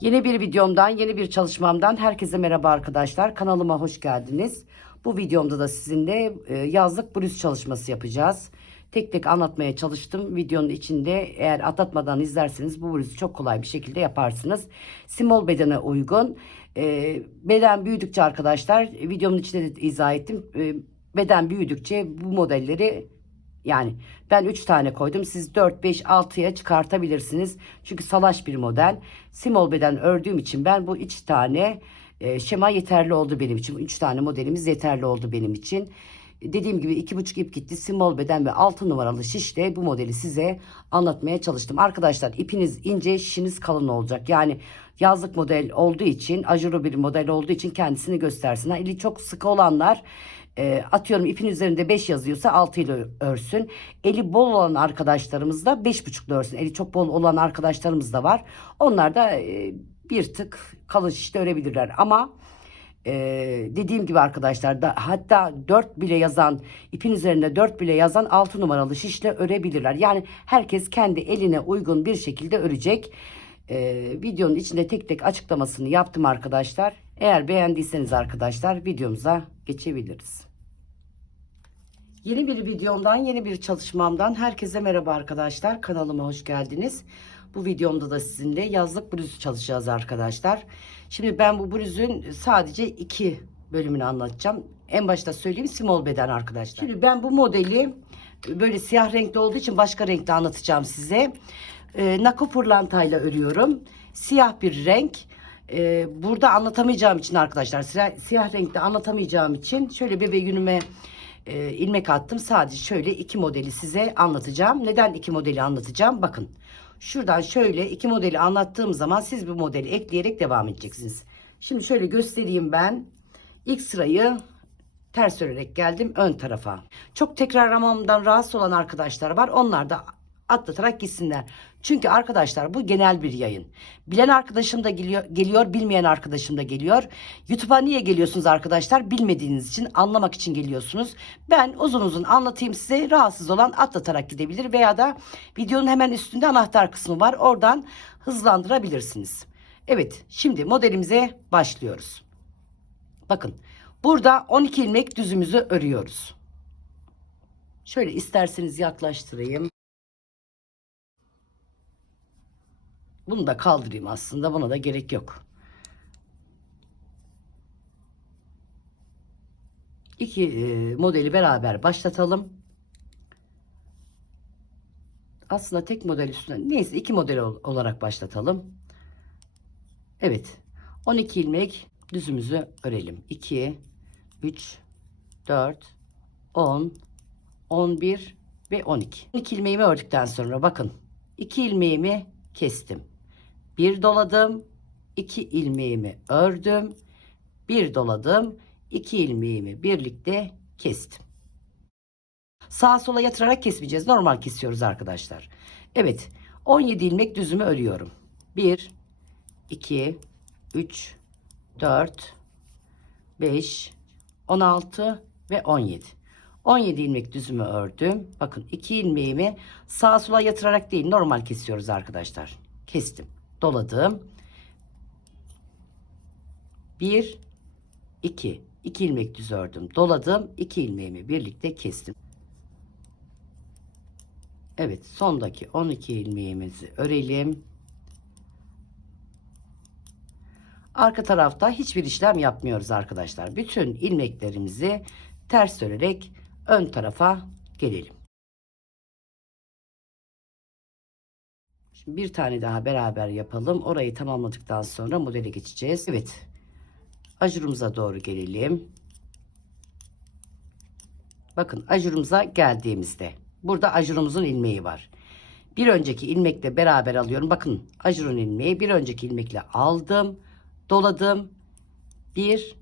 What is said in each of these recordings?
Yeni bir videomdan, yeni bir çalışmamdan herkese merhaba arkadaşlar. Kanalıma hoş geldiniz. Bu videomda da sizinle yazlık bluz çalışması yapacağız. Tek tek anlatmaya çalıştım. Videonun içinde eğer atlatmadan izlerseniz bu bluzu çok kolay bir şekilde yaparsınız. Small bedene uygun. Beden büyüdükçe arkadaşlar, videomun içinde de izah ettim. Beden büyüdükçe bu modelleri yani ben 3 tane koydum. Siz 4, 5, 6'ya çıkartabilirsiniz. Çünkü salaş bir model. Small beden ördüğüm için ben bu 3 tane şema yeterli oldu benim için. 3 tane modelimiz yeterli oldu benim için. Dediğim gibi 2,5 ip gitti. Small beden ve 6 numaralı şişle bu modeli size anlatmaya çalıştım. Arkadaşlar ipiniz ince, şişiniz kalın olacak. Yani yazlık model olduğu için, ajurlu bir model olduğu için kendisini göstersin. Eli çok sıkı olanlar atıyorum ipin üzerinde 5 yazıyorsa 6 ile örsün. Eli bol olan arkadaşlarımız da 5,5 ile örsün. Eli çok bol olan arkadaşlarımız da var. Onlar da bir tık kalın şişte örebilirler. Ama dediğim gibi arkadaşlar da hatta 4 bile yazan ipin üzerinde 4 bile yazan 6 numaralı şişle örebilirler. Yani herkes kendi eline uygun bir şekilde örecek. Videonun içinde tek tek açıklamasını yaptım arkadaşlar. Eğer beğendiyseniz arkadaşlar videomuza geçebiliriz. Yeni bir videomdan, yeni bir çalışmamdan herkese merhaba arkadaşlar. Kanalıma hoş geldiniz. Bu videomda da sizinle yazlık bluz çalışacağız arkadaşlar. Şimdi ben bu bluzun sadece 2 bölümünü anlatacağım. En başta söyleyeyim, small beden arkadaşlar. Şimdi ben bu modeli böyle siyah renkli olduğu için başka renkte anlatacağım size. Nako pırlantayla örüyorum. Siyah bir renk. Burada anlatamayacağım için arkadaşlar, siyah renkte anlatamayacağım için şöyle bebe yünüme ilmek attım. Sadece şöyle 2 modeli size anlatacağım. Neden 2 modeli anlatacağım? Bakın. Şuradan şöyle 2 modeli anlattığım zaman siz bu modeli ekleyerek devam edeceksiniz. Şimdi şöyle göstereyim ben. İlk sırayı ters örerek geldim ön tarafa. Çok tekrarlamamdan rahatsız olan arkadaşlar var. Onlar da atlatarak gitsinler. Çünkü arkadaşlar bu genel bir yayın. Bilen arkadaşım da geliyor, bilmeyen arkadaşım da geliyor. YouTube'a niye geliyorsunuz arkadaşlar? Bilmediğiniz için, anlamak için geliyorsunuz. Ben uzun uzun anlatayım size. Rahatsız olan atlatarak gidebilir veya da videonun hemen üstünde anahtar kısmı var. Oradan hızlandırabilirsiniz. Evet, şimdi modelimize başlıyoruz. Bakın, burada 12 ilmek düzümüzü örüyoruz. Şöyle isterseniz yaklaştırayım. Bunu da kaldırayım aslında. Buna da gerek yok. İki modeli beraber başlatalım. Aslında tek model üstüne neyse 2 model olarak başlatalım. Evet. 12 ilmek düzümüzü örelim. 2, 3, 4, 10, 11 ve 12. 12 ilmeğimi ördükten sonra bakın 2 ilmeğimi kestim. Bir doladım. 2 ilmeğimi ördüm. Bir doladım. 2 ilmeğimi birlikte kestim. Sağa sola yatırarak kesmeyeceğiz. Normal kesiyoruz arkadaşlar. Evet. 17 ilmek düzümü örüyorum. 1, 2, 3, 4, 5, 16 ve 17. 17 ilmek düzümü ördüm. Bakın 2 ilmeğimi sağa sola yatırarak değil normal kesiyoruz arkadaşlar. Kestim. Doladım. 1, 2. 2 ilmek düz ördüm. Doladım. 2 ilmeğimi birlikte kestim. Evet, sondaki 12 ilmeğimizi örelim. Arka tarafta hiçbir işlem yapmıyoruz arkadaşlar. Bütün ilmeklerimizi ters örerek ön tarafa gelelim. Şimdi bir tane daha beraber yapalım. Orayı tamamladıktan sonra modele geçeceğiz. Evet. Ajurumuza doğru gelelim. Bakın ajurumuza geldiğimizde burada ajurumuzun ilmeği var. Bir önceki ilmekle beraber alıyorum. Bakın ajurun ilmeği bir önceki ilmekle aldım. Doladım. 1,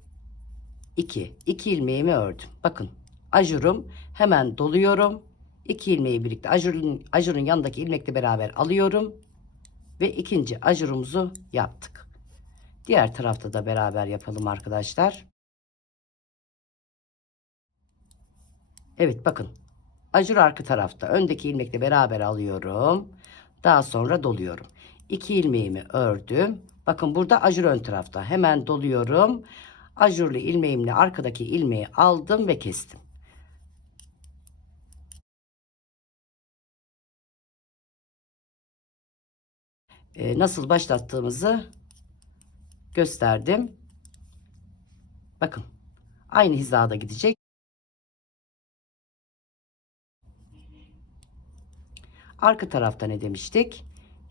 2. 2 ilmeğimi ördüm. Bakın ajurum hemen doluyorum. 2 ilmeği birlikte ajurun yanındaki ilmekle beraber alıyorum. Ve ikinci ajurumuzu yaptık. Diğer tarafta da beraber yapalım arkadaşlar. Evet bakın. Ajur arka tarafta. Öndeki ilmekle beraber alıyorum. Daha sonra doluyorum. 2 ilmeğimi ördüm. Bakın burada ajur ön tarafta. Hemen doluyorum. Ajurlu ilmeğimle arkadaki ilmeği aldım ve kestim. Nasıl başlattığımızı gösterdim. Bakın aynı hizada gidecek. Arka tarafta ne demiştik?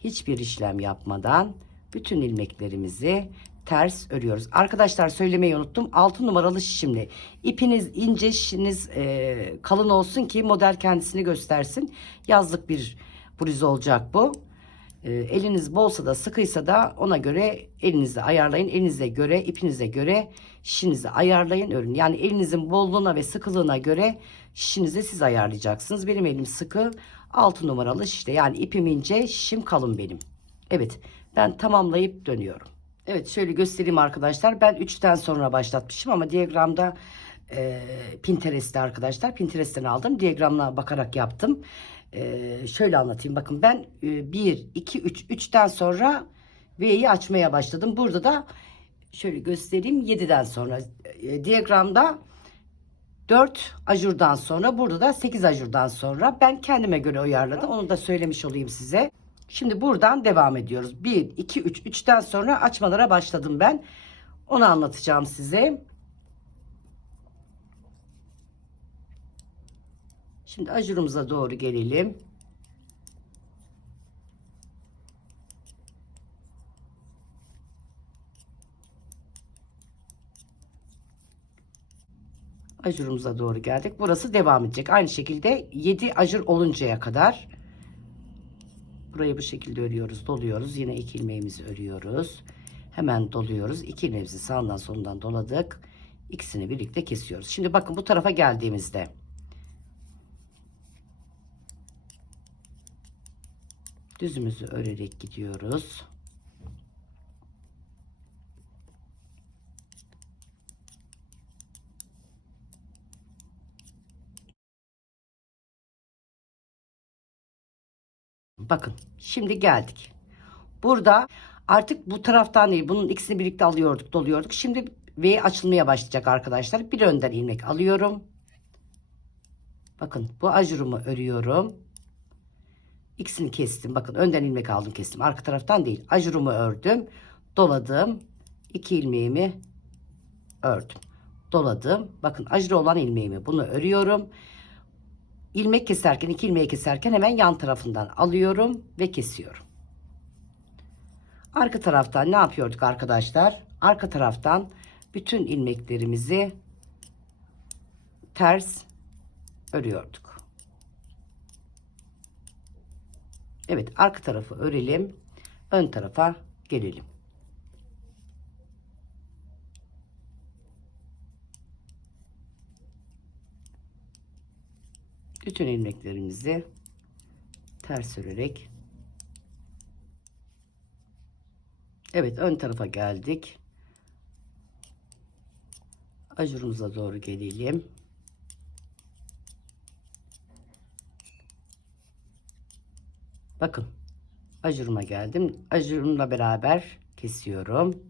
Hiçbir işlem yapmadan bütün ilmeklerimizi ters örüyoruz. Arkadaşlar söylemeyi unuttum. 6 numaralı şişimle ipiniz ince, şişiniz kalın olsun ki model kendisini göstersin. Yazlık bir bluz olacak bu. Eliniz bolsa da sıkıysa da ona göre elinizi ayarlayın. Elinize göre, ipinize göre şişinizi ayarlayın, örün. Yani elinizin bolluğuna ve sıkılığına göre şişinizi siz ayarlayacaksınız. Benim elim sıkı, 6 numaralı şişte. Yani ipim ince, şişim kalın benim. Evet, ben tamamlayıp dönüyorum. Evet, şöyle göstereyim arkadaşlar. Ben 3'ten sonra başlatmışım ama diyagramda Pinterest'te arkadaşlar. Pinterest'ten aldım. Diyagramına bakarak yaptım. Şöyle anlatayım. Bakın ben 1, 2, 3. 3'ten sonra V'yi açmaya başladım. Burada da şöyle göstereyim. 7'den sonra diyagramda 4 ajurdan sonra, burada da 8 ajurdan sonra ben kendime göre uyarladım. Onu da söylemiş olayım size. Şimdi buradan devam ediyoruz. 1, 2, 3. 3'ten sonra açmalara başladım ben. Onu anlatacağım size. Şimdi ajurumuza doğru gelelim. Ajurumuza doğru geldik. Burası devam edecek. Aynı şekilde 7 ajur oluncaya kadar burayı bu şekilde örüyoruz, doluyoruz. Yine 2 ilmeğimizi örüyoruz. Hemen doluyoruz. 2 ilmeğimizi sağından solundan doladık. İkisini birlikte kesiyoruz. Şimdi bakın bu tarafa geldiğimizde düzümüzü örerek gidiyoruz. Bakın şimdi geldik. Burada artık bu taraftan değil, bunun ikisini birlikte alıyorduk, doluyorduk. Şimdi V açılmaya başlayacak arkadaşlar. Bir önden ilmek alıyorum. Bakın bu ajurumu örüyorum. İkisini kestim. Bakın önden ilmek aldım, kestim. Arka taraftan değil. Ajurumu ördüm. Doladım. 2 ilmeğimi ördüm. Doladım. Bakın ajuru olan ilmeğimi bunu örüyorum. İlmek keserken, 2 ilmeği keserken hemen yan tarafından alıyorum ve kesiyorum. Arka taraftan ne yapıyorduk arkadaşlar? Arka taraftan bütün ilmeklerimizi ters örüyorduk. Evet, arka tarafı örelim. Ön tarafa gelelim. Bütün ilmeklerimizi ters örerek, evet, ön tarafa geldik. Ajurumuza doğru gelelim. Bakın ajuruma geldim. Ajurumla beraber kesiyorum.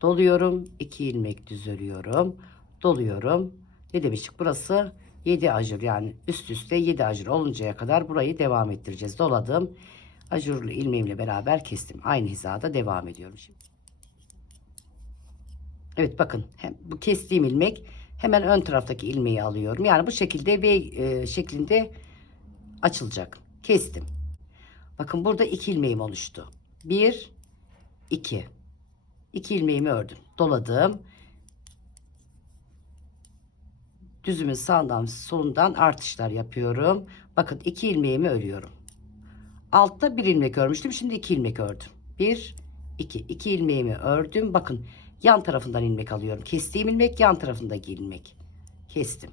Doluyorum. 2 ilmek düz örüyorum. Doluyorum. Ne demiştik? Burası 7 ajur, yani üst üste 7 ajur oluncaya kadar burayı devam ettireceğiz. Doladım. Ajurlu ilmeğimle beraber kestim. Aynı hizada devam ediyorum şimdi. Evet, bakın bu kestiğim ilmek hemen ön taraftaki ilmeği alıyorum. Yani bu şekilde V şeklinde açılacak. Kestim. Bakın burada 2 ilmeğim oluştu. 1, 2. 2 ilmeğimi ördüm. Doladım. Düzümün sağından solundan artışlar yapıyorum. Bakın 2 ilmeğimi örüyorum. Altta 1 ilmek örmüştüm. Şimdi 2 ilmek ördüm. 1, 2. 2 ilmeğimi ördüm. Bakın yan tarafından ilmek alıyorum. Kestiğim ilmek yan tarafındaki ilmek. Kestim.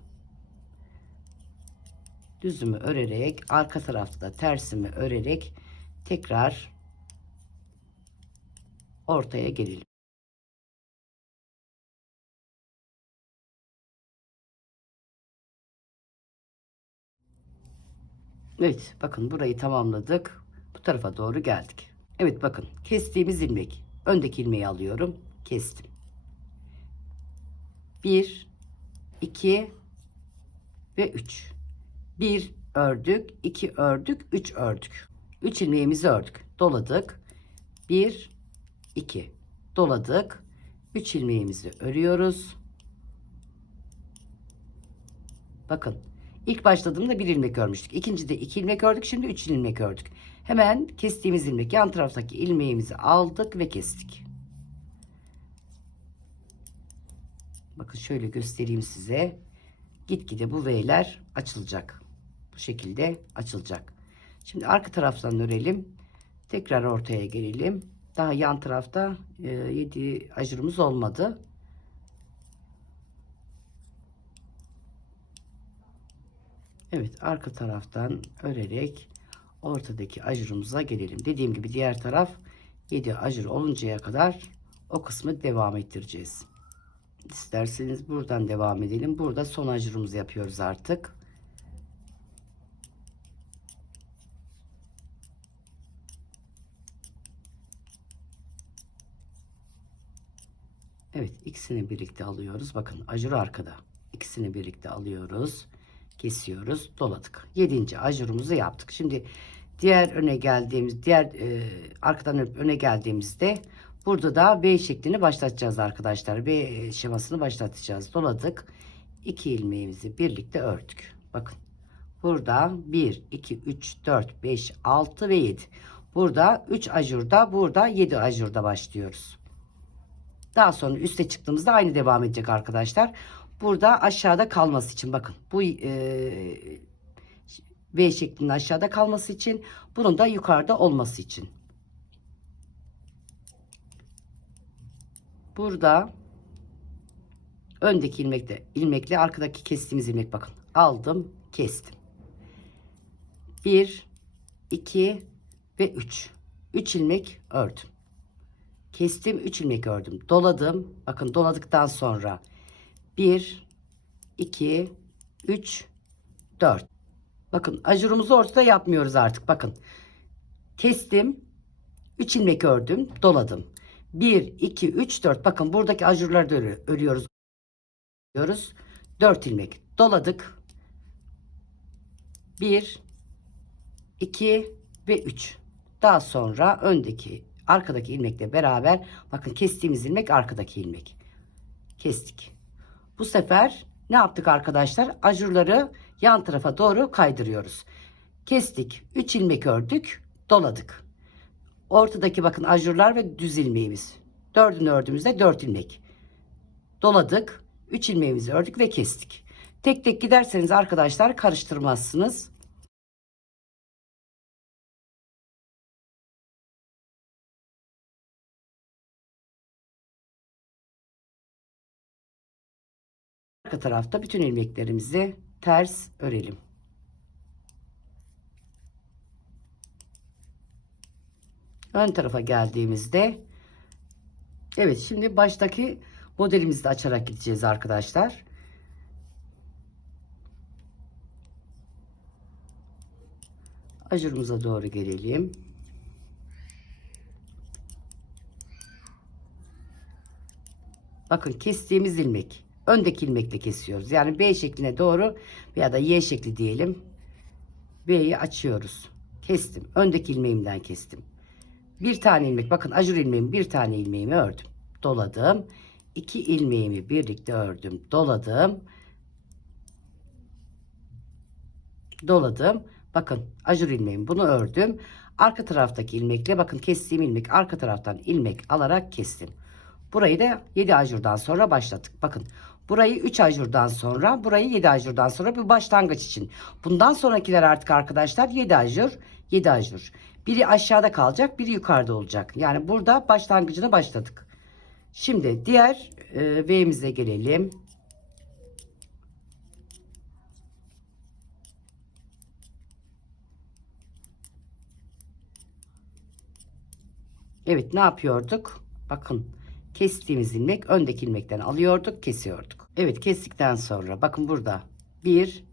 Düzümü örerek, arka tarafta da tersimi örerek tekrar ortaya gelelim. Evet, bakın burayı tamamladık. Bu tarafa doğru geldik. Evet, bakın kestiğimiz ilmek Öndeki ilmeği alıyorum. Kestim. 1, 2 ve 3. 1 ördük, 2 ördük, 3 ördük. 3 ilmeğimizi ördük. Doladık. 1, 2. Doladık. 3 ilmeğimizi örüyoruz. Bakın. İlk başladığımda bir ilmek örmüştük. İkincide 2 ilmek ördük. Şimdi 3 ilmek ördük. Hemen kestiğimiz ilmek yan taraftaki ilmeğimizi aldık ve kestik. Bakın şöyle göstereyim size. Gitgide bu V'ler açılacak. Bu şekilde açılacak. Şimdi arka taraftan örelim. Tekrar ortaya gelelim. Daha yan tarafta 7 ajurumuz olmadı. Evet, arka taraftan örerek ortadaki ajurumuza gelelim. Dediğim gibi diğer taraf 7 ajur oluncaya kadar o kısmı devam ettireceğiz. İsterseniz buradan devam edelim. Burada son ajurumuzu yapıyoruz artık. Evet, ikisini birlikte alıyoruz. Bakın ajur arkada. İkisini birlikte alıyoruz. Kesiyoruz. Doladık. 7. ajurumuzu yaptık. Şimdi diğer arkadan öne geldiğimizde burada da V şeklini başlatacağız arkadaşlar. V şemasını başlatacağız. Doladık. 2 ilmeğimizi birlikte ördük. Bakın. Burada 1, 2, 3, 4, 5, 6 ve 7. Burada 3 ajurda, burada 7 ajurda başlıyoruz. Daha sonra üste çıktığımızda aynı devam edecek arkadaşlar. Burada aşağıda kalması için bakın. Bu V şeklinde aşağıda kalması için. Bunun da yukarıda olması için. Burada öndeki ilmekle arkadaki kestiğimiz ilmek bakın. Aldım, kestim. 1, 2 ve 3. 3 ilmek ördüm. Kestim, 3 ilmek ördüm. Doladım. Bakın doladıktan sonra 1, 2, 3, 4. Bakın ajurumuzu ortada yapmıyoruz artık. Bakın. Kestim. 3 ilmek ördüm. Doladım. 1, 2, 3, 4. Bakın buradaki ajurları da örüyoruz. 4 ilmek. Doladık. 1, 2 ve 3. Daha sonra arkadaki ilmekle beraber bakın kestiğimiz ilmek arkadaki ilmek. Kestik. Bu sefer ne yaptık arkadaşlar? Ajurları yan tarafa doğru kaydırıyoruz. Kestik. 3 ilmek ördük. Doladık. Ortadaki bakın ajurlar ve düz ilmeğimiz. 4'ünü ördüğümüzde 4 ilmek. Doladık. 3 ilmeğimizi ördük ve kestik. Tek tek giderseniz arkadaşlar karıştırmazsınız. Arka tarafta bütün ilmeklerimizi ters örelim. Ön tarafa geldiğimizde evet, şimdi baştaki modelimizi de açarak gideceğiz arkadaşlar. Ajurumuza doğru gelelim. Bakın kestiğimiz ilmek. Öndeki ilmekle kesiyoruz. Yani B şekline doğru veya da Y şekli diyelim. B'yi açıyoruz. Kestim. Öndeki ilmeğimden kestim. Bir tane ilmek. Bakın ajur ilmeğimi, bir tane ilmeğimi ördüm. Doladım. 2 ilmeğimi birlikte ördüm. Doladım. Doladım. Bakın ajur ilmeğimi bunu ördüm. Arka taraftaki ilmekle bakın kestiğim ilmek arka taraftan ilmek alarak kestim. Burayı da 7 ajurdan sonra başlattık. Bakın burayı 3 ajurdan sonra, burayı 7 ajurdan sonra bir başlangıç için. Bundan sonrakiler artık arkadaşlar 7 ajur, 7 ajur. Biri aşağıda kalacak, biri yukarıda olacak. Yani burada başlangıcını başladık. Şimdi diğer V'mize gelelim. Evet, ne yapıyorduk? Bakın kestiğimiz ilmek öndeki ilmekten alıyorduk, kesiyorduk. Evet, kestikten sonra bakın burada 1,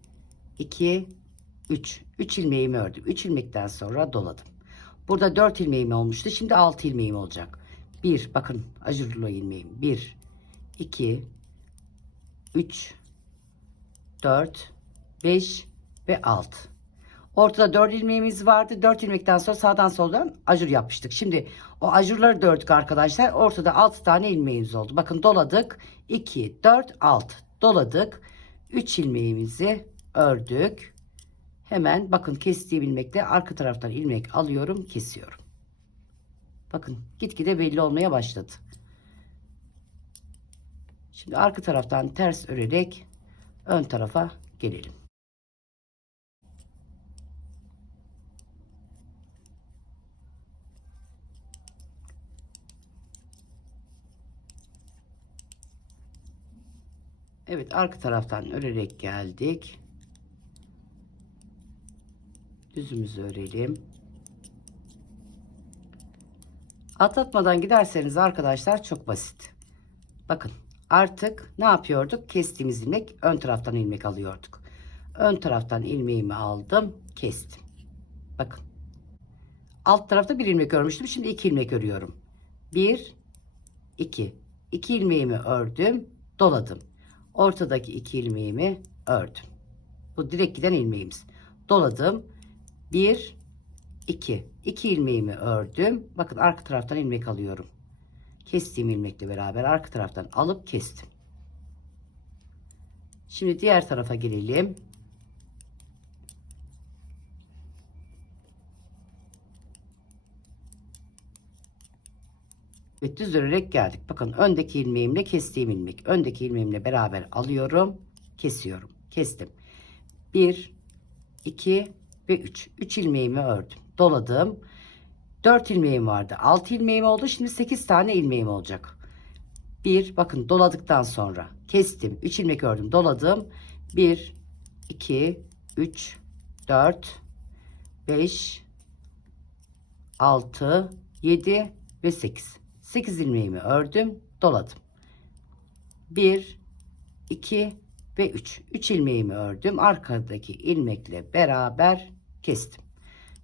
2, 3. 3 ilmeğimi ördüm. 3 ilmekten sonra doladım. Burada 4 ilmeğim olmuştu. Şimdi 6 ilmeğim olacak. Bir, bakın ajurlu ilmeğim. 1, 2, 3, 4, 5 ve 6. Ortada 4 ilmeğimiz vardı. 4 ilmekten sonra sağdan soldan ajur yapmıştık. Şimdi o ajurları da ördük arkadaşlar. Ortada 6 tane ilmeğimiz oldu. Bakın doladık. 2, 4, 6. Doladık. 3 ilmeğimizi ördük. Hemen bakın kestiğim ilmekle arka taraftan ilmek alıyorum, kesiyorum. Bakın gitgide belli olmaya başladı. Şimdi arka taraftan ters örerek ön tarafa gelelim. Evet, arka taraftan örerek geldik. Düzümüzü örelim. Atlatmadan giderseniz arkadaşlar çok basit. Bakın artık ne yapıyorduk? Kestiğimiz ilmek ön taraftan ilmek alıyorduk. Ön taraftan ilmeğimi aldım, kestim. Bakın alt tarafta bir ilmek örmüştüm. Şimdi iki ilmek örüyorum. 1, 2. 2 ilmeğimi ördüm, doladım. Ortadaki 2 ilmeğimi ördüm. Bu direkt giden ilmeğimiz. Doladım. 1, 2. 2 ilmeğimi ördüm. Bakın arka taraftan ilmek alıyorum. Kestiğim ilmekle beraber arka taraftan alıp kestim. Şimdi diğer tarafa gelelim. Evet, düz örerek geldik. Bakın öndeki ilmeğimle kestiğim ilmek. Öndeki ilmeğimle beraber alıyorum. Kesiyorum. Kestim. 1, 2 ve 3. 3 ilmeğimi ördüm. Doladım. 4 ilmeğim vardı. 6 ilmeğim oldu. Şimdi 8 tane ilmeğim olacak. 1, bakın doladıktan sonra kestim. 3 ilmek ördüm. Doladım. 1, 2, 3, 4, 5, 6, 7 ve 8. 8 ilmeğimi ördüm. Doladım. 1, 2 ve 3. 3 ilmeğimi ördüm. Arkadaki ilmekle beraber kestim.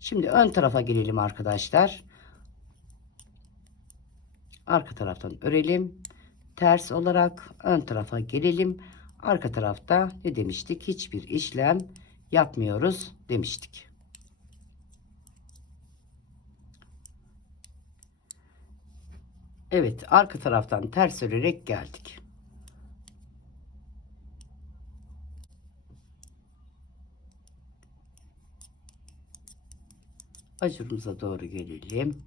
Şimdi ön tarafa gelelim arkadaşlar. Arka taraftan örelim. Ters olarak ön tarafa gelelim. Arka tarafta ne demiştik? Hiçbir işlem yapmıyoruz demiştik. Evet, arka taraftan ters örerek geldik. Ajurumuza doğru gelelim.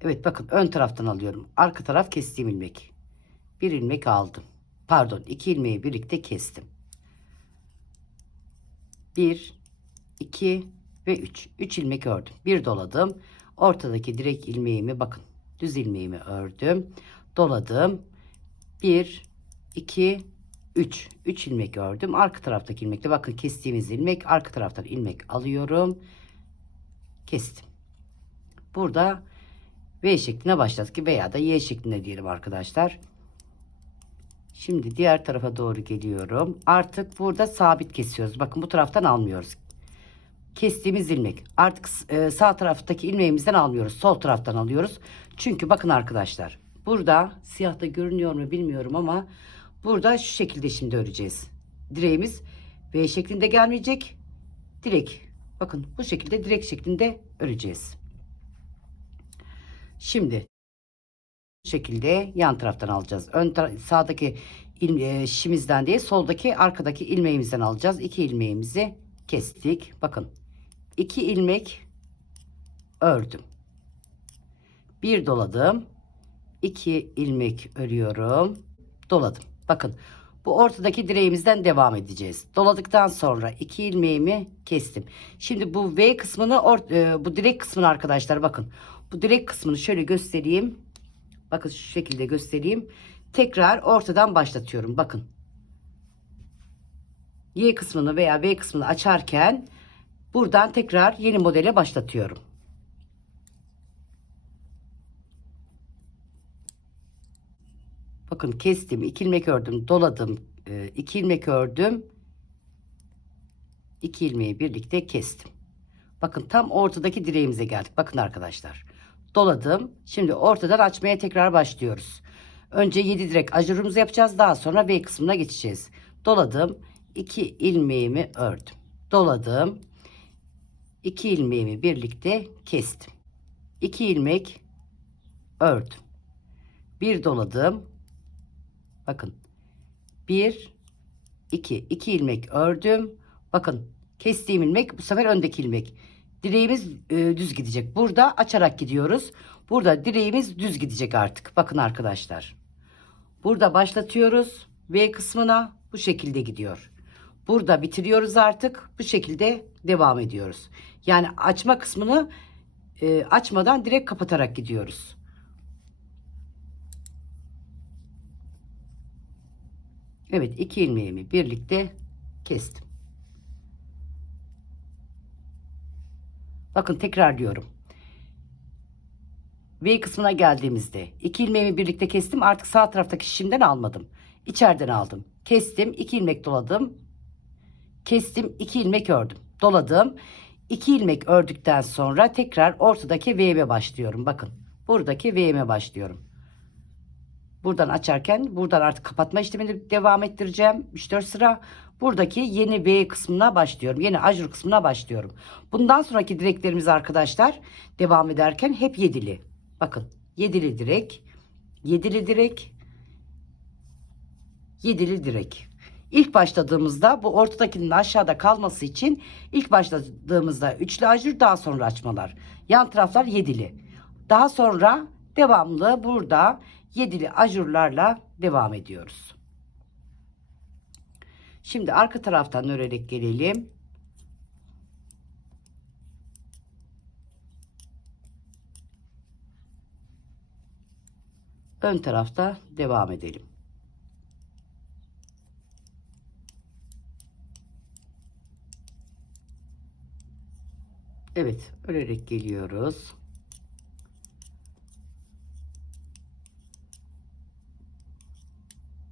Evet, bakın ön taraftan alıyorum. Arka taraf kestiğim ilmek. Bir ilmek aldım. Pardon, iki ilmeği birlikte kestim. 1, 2 ve 3. 3 ilmek ördüm. Bir doladım. Ortadaki direk ilmeğimi bakın. Düz ilmeğimi ördüm. Doladım. 1, 2, 3. 3 ilmek ördüm. Arka taraftaki ilmekle bakın kestiğimiz ilmek. Arka taraftan ilmek alıyorum. Kestim. Burada V şekline başladık veya da Y şeklinde diyelim arkadaşlar. Şimdi diğer tarafa doğru geliyorum. Artık burada sabit kesiyoruz. Bakın bu taraftan almıyoruz. Kestiğimiz ilmek. Artık sağ taraftaki ilmeğimizden almıyoruz. Sol taraftan alıyoruz. Çünkü bakın arkadaşlar. Burada siyahta görünüyor mu bilmiyorum ama burada şu şekilde şimdi öreceğiz. Direğimiz V şeklinde gelmeyecek. Direk. Bakın bu şekilde direk şeklinde öreceğiz. Şimdi bu şekilde yan taraftan alacağız. Sağdaki şişimizden değil, soldaki arkadaki ilmeğimizden alacağız. 2 ilmeğimizi kestik. Bakın 2 ilmek ördüm. Bir doladım. 2 ilmek örüyorum. Doladım. Bakın bu ortadaki direğimizden devam edeceğiz. Doladıktan sonra 2 ilmeğimi kestim. Şimdi bu V kısmını bu direk kısmını arkadaşlar bakın. Bu direk kısmını şöyle göstereyim. Bakın şu şekilde göstereyim. Tekrar ortadan başlatıyorum. Bakın. Y kısmını veya V kısmını açarken buradan tekrar yeni modele başlatıyorum. Bakın kestim. 2 ilmek ördüm. Doladım. 2 ilmek ördüm. 2 ilmeği birlikte kestim. Bakın tam ortadaki direğimize geldik. Bakın arkadaşlar. Doladım. Şimdi ortadan açmaya tekrar başlıyoruz. Önce 7 direk ajurumuzu yapacağız. Daha sonra V kısmına geçeceğiz. Doladım. 2 ilmeğimi ördüm. Doladım. 2 ilmeğimi birlikte kestim. 2 ilmek ördüm. Bir doladım. Bakın. 1 2 ilmek ördüm. Bakın kestiğim ilmek bu sefer öndeki ilmek. Direğimiz düz gidecek. Burada açarak gidiyoruz. Burada direğimiz düz gidecek artık. Bakın arkadaşlar. Burada başlatıyoruz. V kısmına bu şekilde gidiyor. Burada bitiriyoruz artık. Bu şekilde devam ediyoruz. Yani açma kısmını açmadan direkt kapatarak gidiyoruz. Evet, 2 ilmeğimi birlikte kestim. Bakın tekrarlıyorum. V kısmına geldiğimizde 2 ilmeğimi birlikte kestim. Artık sağ taraftaki şişimden almadım. İçeriden aldım. Kestim. 2 ilmek doladım. Kestim. 2 ilmek ördüm. Doladım. 2 ilmek ördükten sonra tekrar ortadaki V'ye başlıyorum. Bakın. Buradaki V'ye başlıyorum. Buradan açarken buradan artık kapatma işlemini devam ettireceğim. 3-4 sıra. Buradaki yeni V kısmına başlıyorum. Yeni ajur kısmına başlıyorum. Bundan sonraki direklerimiz arkadaşlar devam ederken hep yedili. Bakın yedili direk, yedili direk, yedili direk. İlk başladığımızda bu ortadakinin aşağıda kalması için ilk başladığımızda üçlü ajur, daha sonra açmalar. Yan taraflar yedili. Daha sonra devamlı burada yedili ajurlarla devam ediyoruz. Şimdi arka taraftan örerek gelelim. Ön tarafta devam edelim. Evet, örerek geliyoruz.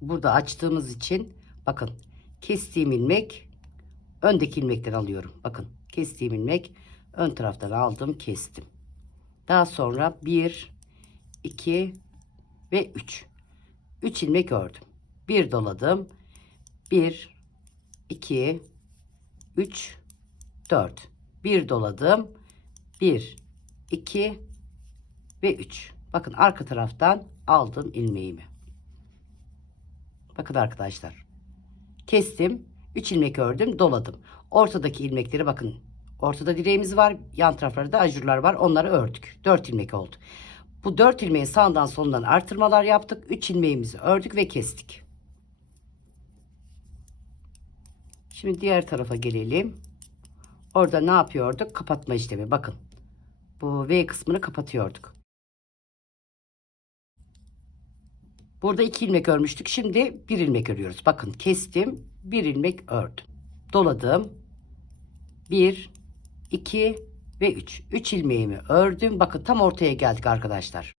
Burada açtığımız için bakın kestiğim ilmek öndeki ilmekten alıyorum. Bakın kestiğim ilmek ön taraftan aldım, kestim. Daha sonra 1 2 ve 3 ilmek ördüm. Bir doladım. 1 2 3 4 bir doladım. 1 2 ve 3. Bakın arka taraftan aldım ilmeğimi. Bakın arkadaşlar. Kestim. 3 ilmek ördüm. Doladım. Ortadaki ilmekleri bakın. Ortada direğimiz var. Yan taraflarda ajurlar var. Onları ördük. 4 ilmek oldu. Bu 4 ilmeği sağdan solundan artırmalar yaptık. 3 ilmeğimizi ördük ve kestik. Şimdi diğer tarafa gelelim. Orada ne yapıyorduk? Kapatma işlemi. Bakın. Bu V kısmını kapatıyorduk. Burada 2 ilmek örmüştük. Şimdi 1 ilmek örüyoruz. Bakın kestim. 1 ilmek ördüm. Doladım. 1 2 ve 3. 3 ilmeğimi ördüm. Bakın tam ortaya geldik arkadaşlar.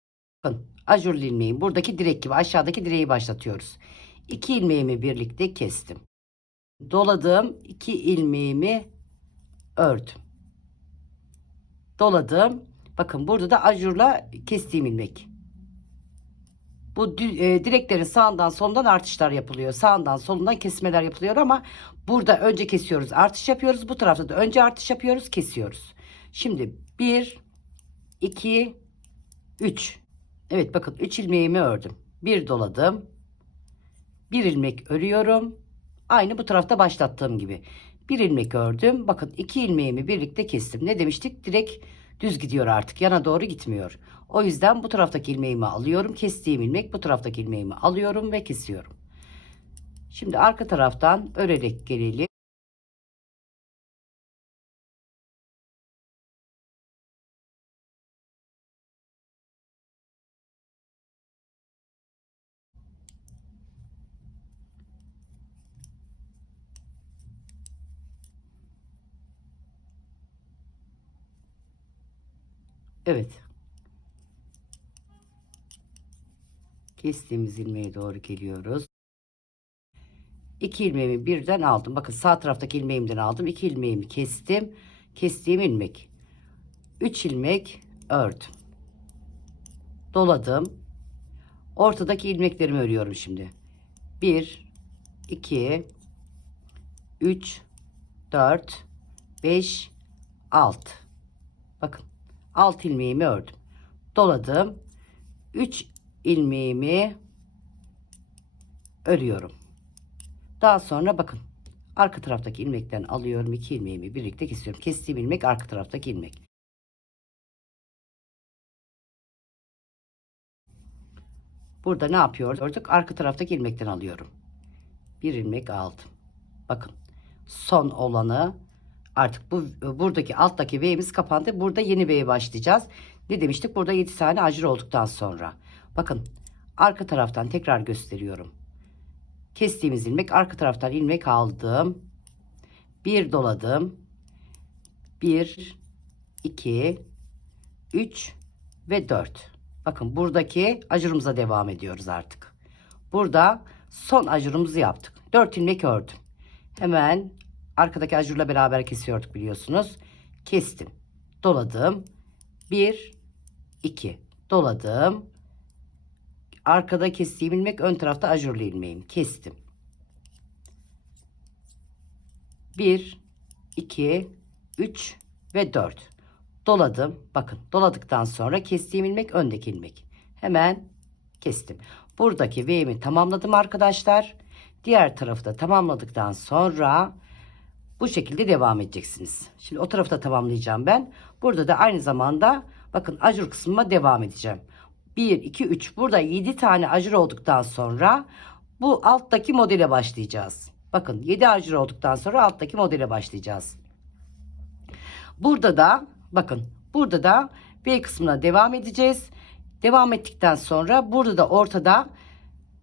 Bakın ajurlu ilmeğim buradaki direk gibi aşağıdaki direği başlatıyoruz. 2 ilmeğimi birlikte kestim. Doladım. 2 ilmeğimi ördüm. Doladım. Bakın burada da ajurla kestiğim ilmek. Bu direklerin sağından solundan artışlar yapılıyor. Sağından solundan kesmeler yapılıyor ama burada önce kesiyoruz, artış yapıyoruz. Bu tarafta da önce artış yapıyoruz, kesiyoruz. Şimdi 1 2 3. Evet bakın 3 ilmeğimi ördüm. Bir doladım. 1 ilmek örüyorum. Aynı bu tarafta başlattığım gibi. 1 ilmek ördüm. Bakın 2 ilmeğimi birlikte kestim. Ne demiştik? Direkt düz gidiyor artık. Yana doğru gitmiyor. O yüzden bu taraftaki ilmeğimi alıyorum. Kestiğim ilmek bu taraftaki ilmeğimi alıyorum ve kesiyorum. Şimdi arka taraftan örerek gelelim. Evet. Kestiğimiz ilmeğe doğru geliyoruz. 2 ilmeğimi birden aldım. Bakın sağ taraftaki ilmeğimden aldım. 2 ilmeğimi kestim. Kestiğim ilmek. 3 ilmek ördüm. Doladım. Ortadaki ilmeklerimi örüyorum şimdi. 1, 2, 3, 4, 5, 6. Bakın 6 ilmeğimi ördüm. Doladım. 3 ilmeğimi örüyorum. Daha sonra bakın arka taraftaki ilmekten alıyorum. 2 ilmeğimi birlikte kesiyorum. Kestiğim ilmek arka taraftaki ilmek. Burada ne yapıyorduk? Arka taraftaki ilmekten alıyorum. Bir ilmek aldım. Bakın son olanı artık buradaki alttaki V'miz kapandı. Burada yeni V'ye başlayacağız. Ne demiştik? Burada 7 tane acır olduktan sonra. Bakın arka taraftan tekrar gösteriyorum. Kestiğimiz ilmek arka taraftan ilmek aldım. Bir doladım. 1, 2, 3 ve 4. Bakın buradaki acırımıza devam ediyoruz artık. Burada son acırımızı yaptık. 4 ilmek ördüm. Hemen arkadaki acurla beraber kesiyorduk biliyorsunuz. Kestim. Doladım. 1, 2. Doladım. Arkada kestiğim ilmek ön tarafta acurlu ilmeğim. Kestim. 1, 2, 3 ve 4. Doladım. Bakın doladıktan sonra kestiğim ilmek öndeki ilmek. Hemen kestim. Buradaki V'mi tamamladım arkadaşlar. Diğer tarafı da tamamladıktan sonra bu şekilde devam edeceksiniz. Şimdi o tarafı da tamamlayacağım ben. Burada da aynı zamanda bakın acur kısmıma devam edeceğim. 1, 2, 3. Burada 7 tane acur olduktan sonra bu alttaki modele başlayacağız. Bakın 7 acur olduktan sonra alttaki modele başlayacağız. Burada da bakın burada da B kısmına devam edeceğiz. Devam ettikten sonra burada da ortada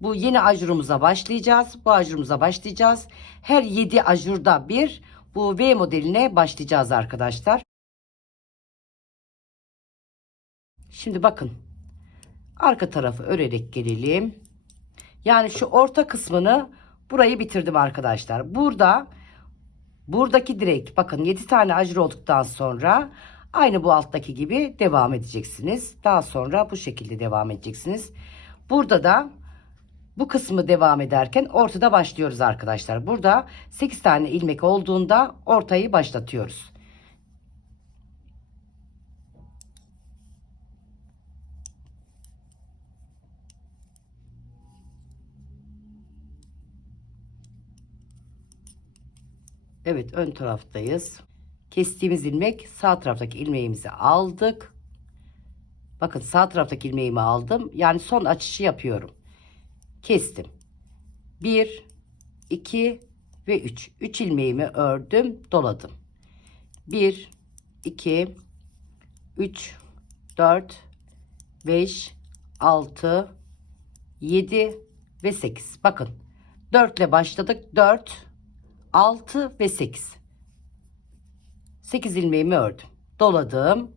bu yeni ajurumuza başlayacağız. Bu ajurumuza başlayacağız. Her 7 ajurda bir bu V modeline başlayacağız arkadaşlar. Şimdi bakın arka tarafı örerek gelelim. Yani şu orta kısmını burayı bitirdim arkadaşlar. Buradaki direk bakın 7 tane ajur olduktan sonra aynı bu alttaki gibi devam edeceksiniz. Daha sonra bu şekilde devam edeceksiniz. Burada da bu kısmı devam ederken ortada başlıyoruz arkadaşlar. Burada 8 tane ilmek olduğunda ortayı başlatıyoruz. Evet, ön taraftayız. Kestiğimiz ilmek sağ taraftaki ilmeğimizi aldık. Bakın sağ taraftaki ilmeğimi aldım. Yani son açışı yapıyorum. Kestim. 1, 2 ve 3. 3 ilmeğimi ördüm, doladım. 1, 2, 3, 4, 5, 6, 7 ve 8. Bakın 4 ile başladık. 4, 6 ve 8. 8 ilmeğimi ördüm. Doladım.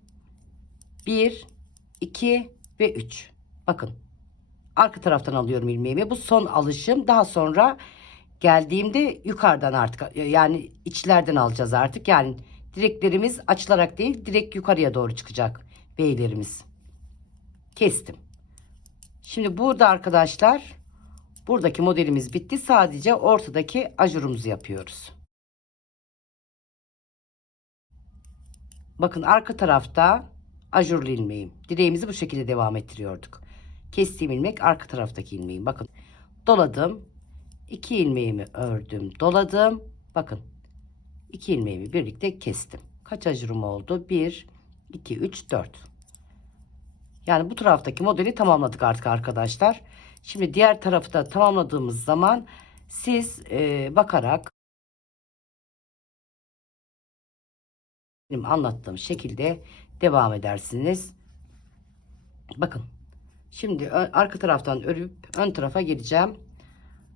1, 2 ve 3. Bakın arka taraftan alıyorum ilmeğimi. Bu son alışım. Daha sonra geldiğimde yukarıdan artık yani içlerden alacağız artık. Yani direklerimiz açılarak değil direkt yukarıya doğru çıkacak V'lerimiz. Kestim. Şimdi burada arkadaşlar buradaki modelimiz bitti. Sadece ortadaki ajurumuzu yapıyoruz. Bakın arka tarafta ajurlu ilmeğim. Direğimizi bu şekilde devam ettiriyorduk. Kestiğim ilmek arka taraftaki ilmeğim. Bakın doladım. 2 ilmeğimi ördüm. Doladım. Bakın 2 ilmeğimi birlikte kestim. Kaç ajurum oldu? 1, 2, 3, 4. Yani bu taraftaki modeli tamamladık artık arkadaşlar. Şimdi diğer tarafı da tamamladığımız zaman siz bakarak benim anlattığım şekilde devam edersiniz. Bakın şimdi arka taraftan örüp ön tarafa geleceğim.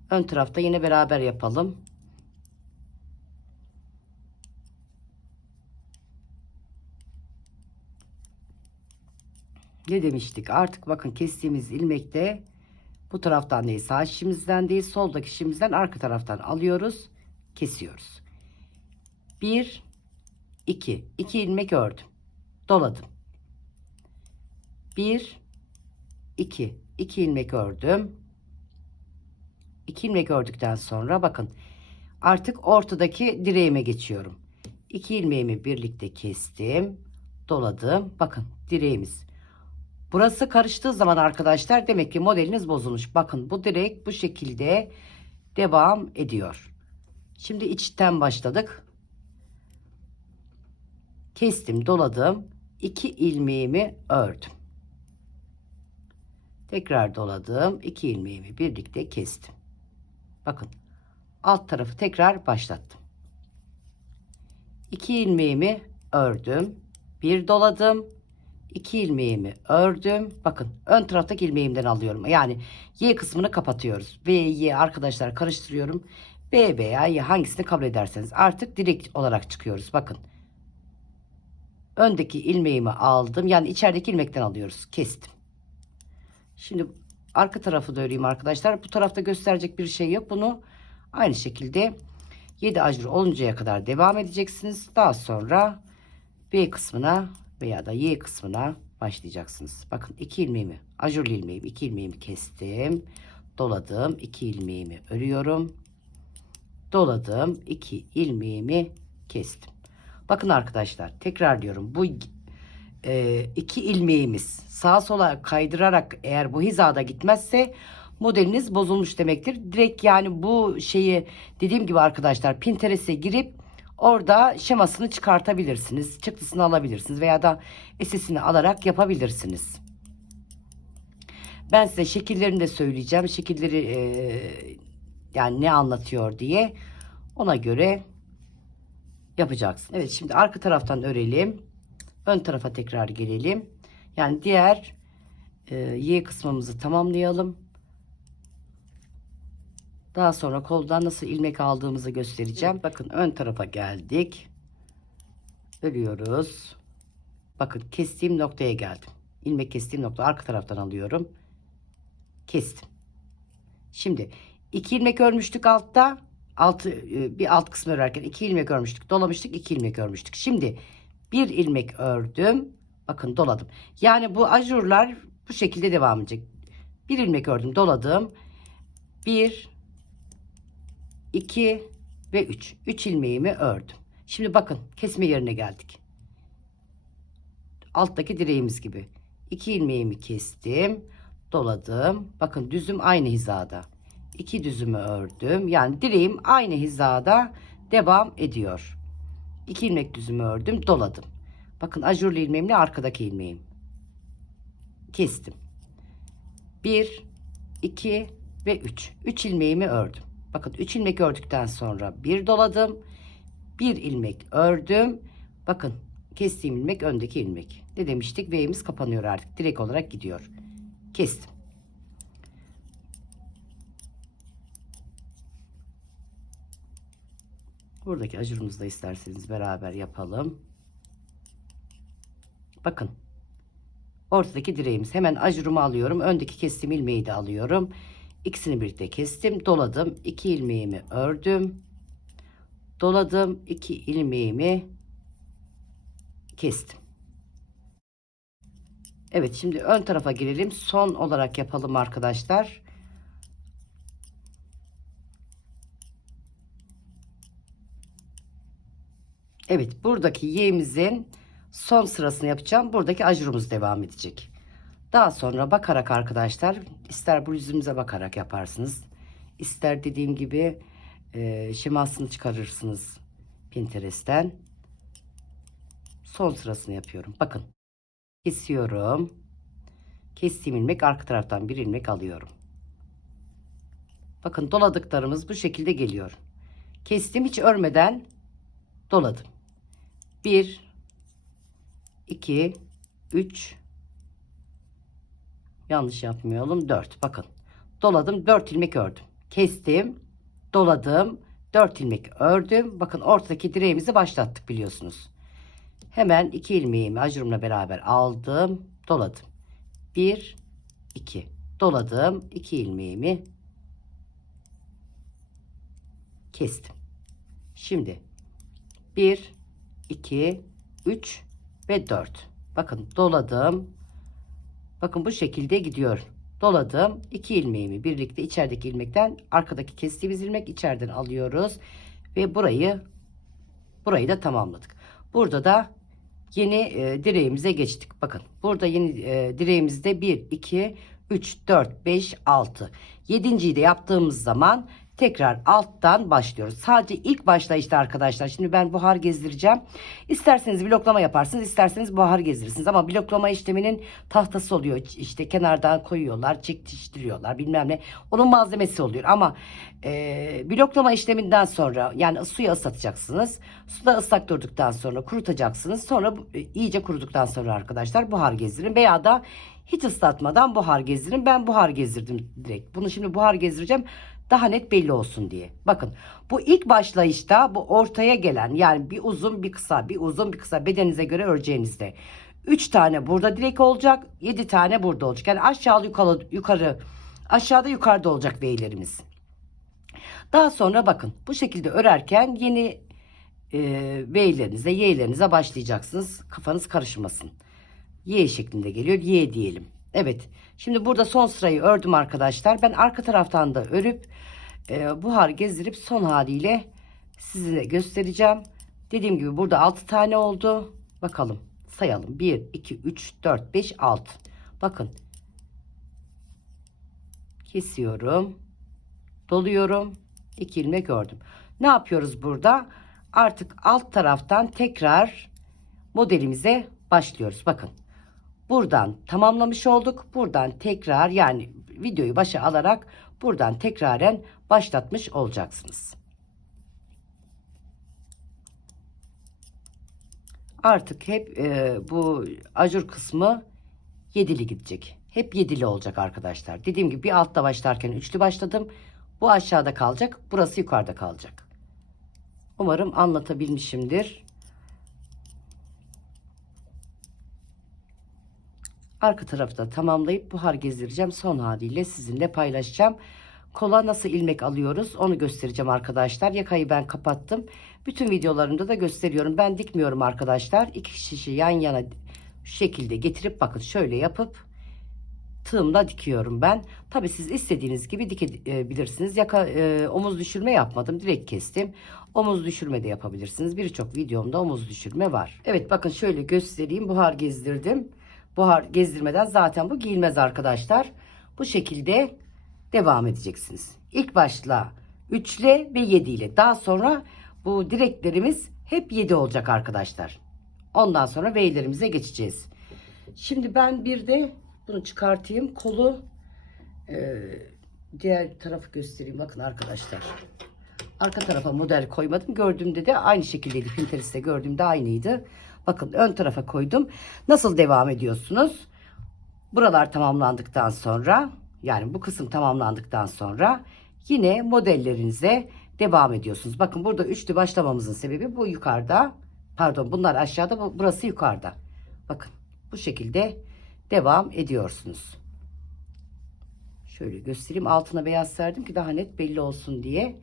Ön tarafta yine beraber yapalım. Ne demiştik? Artık bakın kestiğimiz ilmekte bu taraftan değil, sağ şişimizden değil, soldaki şişimizden arka taraftan alıyoruz, kesiyoruz. 1, 2. 2 ilmek ördüm. Doladım. 1, 2. 2 ilmek ördüm. 2 ilmek ördükten sonra bakın artık ortadaki direğime geçiyorum. 2 ilmeğimi birlikte kestim. Doladım. Bakın direğimiz. Burası karıştığı zaman arkadaşlar demek ki modeliniz bozulmuş. Bakın bu direk bu şekilde devam ediyor. Şimdi içten başladık. Kestim, doladım. 2 ilmeğimi ördüm. Tekrar doladım. 2 ilmeğimi birlikte kestim. Bakın alt tarafı tekrar başlattım. 2 ilmeğimi ördüm. Bir doladım. 2 ilmeğimi ördüm. Bakın ön taraftaki ilmeğimden alıyorum. Yani Y kısmını kapatıyoruz. V, Y arkadaşlar karıştırıyorum. B veya Y hangisini kabul ederseniz. Artık direkt olarak çıkıyoruz. Bakın. Öndeki ilmeğimi aldım. Yani içerideki ilmekten alıyoruz. Kestim. Şimdi arka tarafı da öreyim arkadaşlar. Bu tarafta gösterecek bir şey yok. Bunu aynı şekilde 7 ajur oluncaya kadar devam edeceksiniz. Daha sonra B kısmına veya da Y kısmına başlayacaksınız. Bakın 2 ilmeğimi, ajurlu ilmeğimi, 2 ilmeğimi kestim. Doladım. 2 ilmeğimi örüyorum. Doladım. 2 ilmeğimi kestim. Bakın arkadaşlar tekrar diyorum. Bu iki ilmeğimiz sağa sola kaydırarak eğer bu hizada gitmezse modeliniz bozulmuş demektir. Direkt yani bu şeyi dediğim gibi arkadaşlar Pinterest'e girip orada şemasını çıkartabilirsiniz. Çıktısını alabilirsiniz veya da esesini alarak yapabilirsiniz. Ben size şekillerini de söyleyeceğim. Şekilleri yani ne anlatıyor diye ona göre yapacaksın. Evet şimdi arka taraftan örelim. Ön tarafa tekrar gelelim. Yani diğer Y kısmımızı tamamlayalım. Daha sonra koldan nasıl ilmek aldığımızı göstereceğim. Bakın ön tarafa geldik. Örüyoruz. Bakın kestiğim noktaya geldim. İlmek kestiğim nokta arka taraftan alıyorum. Kestim. Şimdi 2 ilmek örmüştük altta. Bir alt kısmı örerken 2 ilmek örmüştük. Dolamıştık 2 ilmek örmüştük. Şimdi bir ilmek ördüm. Bakın doladım. Yani bu ajurlar bu şekilde devam edecek. Bir ilmek ördüm, doladım. 1, 2 ve 3. 3 ilmeğimi ördüm. Şimdi bakın kesme yerine geldik. Alttaki direğimiz gibi. 2 ilmeğimi kestim. Doladım. Bakın düzüm aynı hizada. 2 düzümü ördüm. Yani direğim aynı hizada devam ediyor. 2 ilmek düzümü ördüm. Doladım. Bakın ajurlu ilmeğimle arkadaki ilmeğim. Kestim. 1, 2 ve 3. 3 ilmeğimi ördüm. Bakın 3 ilmek ördükten sonra bir doladım. Bir ilmek ördüm. Bakın kestiğim ilmek öndeki ilmek. Ne demiştik? V'miz kapanıyor artık. Direkt olarak gidiyor. Kestim. Buradaki ajurumuzu da isterseniz beraber yapalım. Bakın. Ortadaki direğimiz. Hemen ajurumu alıyorum. Öndeki kestiğim ilmeği de alıyorum. İkisini birlikte kestim. Doladım. 2 ilmeğimi ördüm. Doladım. 2 ilmeğimi kestim. Evet şimdi ön tarafa girelim. Son olarak yapalım arkadaşlar. Evet buradaki y'imizin son sırasını yapacağım. Buradaki ajurumuz devam edecek. Daha sonra bakarak arkadaşlar ister bu yüzümüze bakarak yaparsınız. İster dediğim gibi şemasını çıkarırsınız Pinterest'ten. Son sırasını yapıyorum. Bakın kesiyorum. Kestiğim ilmek arka taraftan bir ilmek alıyorum. Bakın doladıklarımız bu şekilde geliyor. Kestim hiç örmeden doladım. 1, 2, 3, yanlış yapmayalım 4. Bakın doladım 4 ilmek ördüm. Kestim, doladım 4 ilmek ördüm. Bakın ortadaki direğimizi başlattık biliyorsunuz. Hemen 2 ilmeğimi ajurumla beraber aldım, doladım. 1, 2 doladım, 2 ilmeğimi kestim. Şimdi 1, 2, 3 ve 4. Bakın doladım. Bakın bu şekilde gidiyor. Doladım. 2 ilmeğimi birlikte içerideki ilmekten, arkadaki kestiğimiz ilmek içeriden alıyoruz ve burayı da tamamladık. Burada da yeni direğimize geçtik. Bakın burada yeni direğimizde 1, 2, 3, 4, 5, 6. 7.'yi de yaptığımız zaman tekrar alttan başlıyoruz. Sadece ilk başlayışta arkadaşlar. Şimdi ben buhar gezdireceğim. İsterseniz bloklama yaparsınız, isterseniz buhar gezdirirsiniz. Ama bloklama işleminin tahtası oluyor. İşte kenardan koyuyorlar, çekiştiriyorlar bilmem ne. Onun malzemesi oluyor. Ama bloklama işleminden sonra, yani suya ıslatacaksınız. Suda ıslak durduktan sonra kurutacaksınız. Sonra iyice kuruduktan sonra arkadaşlar buhar gezdirin. Veya da hiç ıslatmadan buhar gezdirin. Ben buhar gezdirdim direkt. Bunu şimdi buhar gezdireceğim. Daha net belli olsun diye. Bakın bu ilk başlayışta bu ortaya gelen, yani bir uzun bir kısa, bir uzun bir kısa, bedeninize göre öreceğinizde 3 tane burada direkt olacak, 7 tane burada olacak. Yani aşağı yukarı aşağıda yukarıda olacak V'lerimiz. Daha sonra bakın bu şekilde örerken yeni V'lerinize, Y'lerinize başlayacaksınız. Kafanız karışmasın. Y şeklinde geliyor. Y diyelim. Evet. Şimdi burada son sırayı ördüm arkadaşlar. Ben arka taraftan da örüp buhar gezdirip son haliyle size göstereceğim. Dediğim gibi burada 6 tane oldu. Bakalım sayalım. 1, 2, 3, 4, 5, 6. Bakın. Kesiyorum. Doluyorum. 2 ilmek ördüm. Ne yapıyoruz burada? Artık alt taraftan tekrar modelimize başlıyoruz. Bakın. Buradan tamamlamış olduk. Buradan tekrar, yani videoyu başa alarak buradan tekraren başlatmış olacaksınız. Artık hep bu ajur kısmı 7'li gidecek. Hep 7'li olacak arkadaşlar. Dediğim gibi bir altta başlarken üçlü başladım. Bu aşağıda kalacak. Burası yukarıda kalacak. Umarım anlatabilmişimdir. Arka tarafı da tamamlayıp buhar gezdireceğim. Son haliyle sizinle paylaşacağım. Kola nasıl ilmek alıyoruz onu göstereceğim arkadaşlar. Yakayı ben kapattım. Bütün videolarımda da gösteriyorum. Ben dikmiyorum arkadaşlar. 2 şişi yan yana şu şekilde getirip bakın şöyle yapıp tığımla dikiyorum ben. Tabi siz istediğiniz gibi dikebilirsiniz. Omuz düşürme yapmadım. Direkt kestim. Omuz düşürme de yapabilirsiniz. Birçok videomda omuz düşürme var. Evet bakın şöyle göstereyim. Buhar gezdirdim. Buhar gezdirmeden zaten bu giyilmez arkadaşlar. Bu şekilde devam edeceksiniz. İlk başla 3 ile ve 7 ile. Daha sonra bu direklerimiz hep 7 olacak arkadaşlar. Ondan sonra V'lerimize geçeceğiz. Şimdi ben bir de bunu çıkartayım. Kolu diğer tarafı göstereyim. Bakın arkadaşlar. Arka tarafa model koymadım. Gördüğümde de aynı şekildeydi. Pinterest'te gördüğümde aynıydı. Bakın ön tarafa koydum. Nasıl devam ediyorsunuz? Buralar tamamlandıktan sonra, yani bu kısım tamamlandıktan sonra yine modellerinize devam ediyorsunuz. Bakın burada üçlü başlamamızın sebebi bu yukarıda. Pardon, bunlar aşağıda, burası yukarıda. Bakın bu şekilde devam ediyorsunuz. Şöyle göstereyim. Altına beyaz serdim ki daha net belli olsun diye.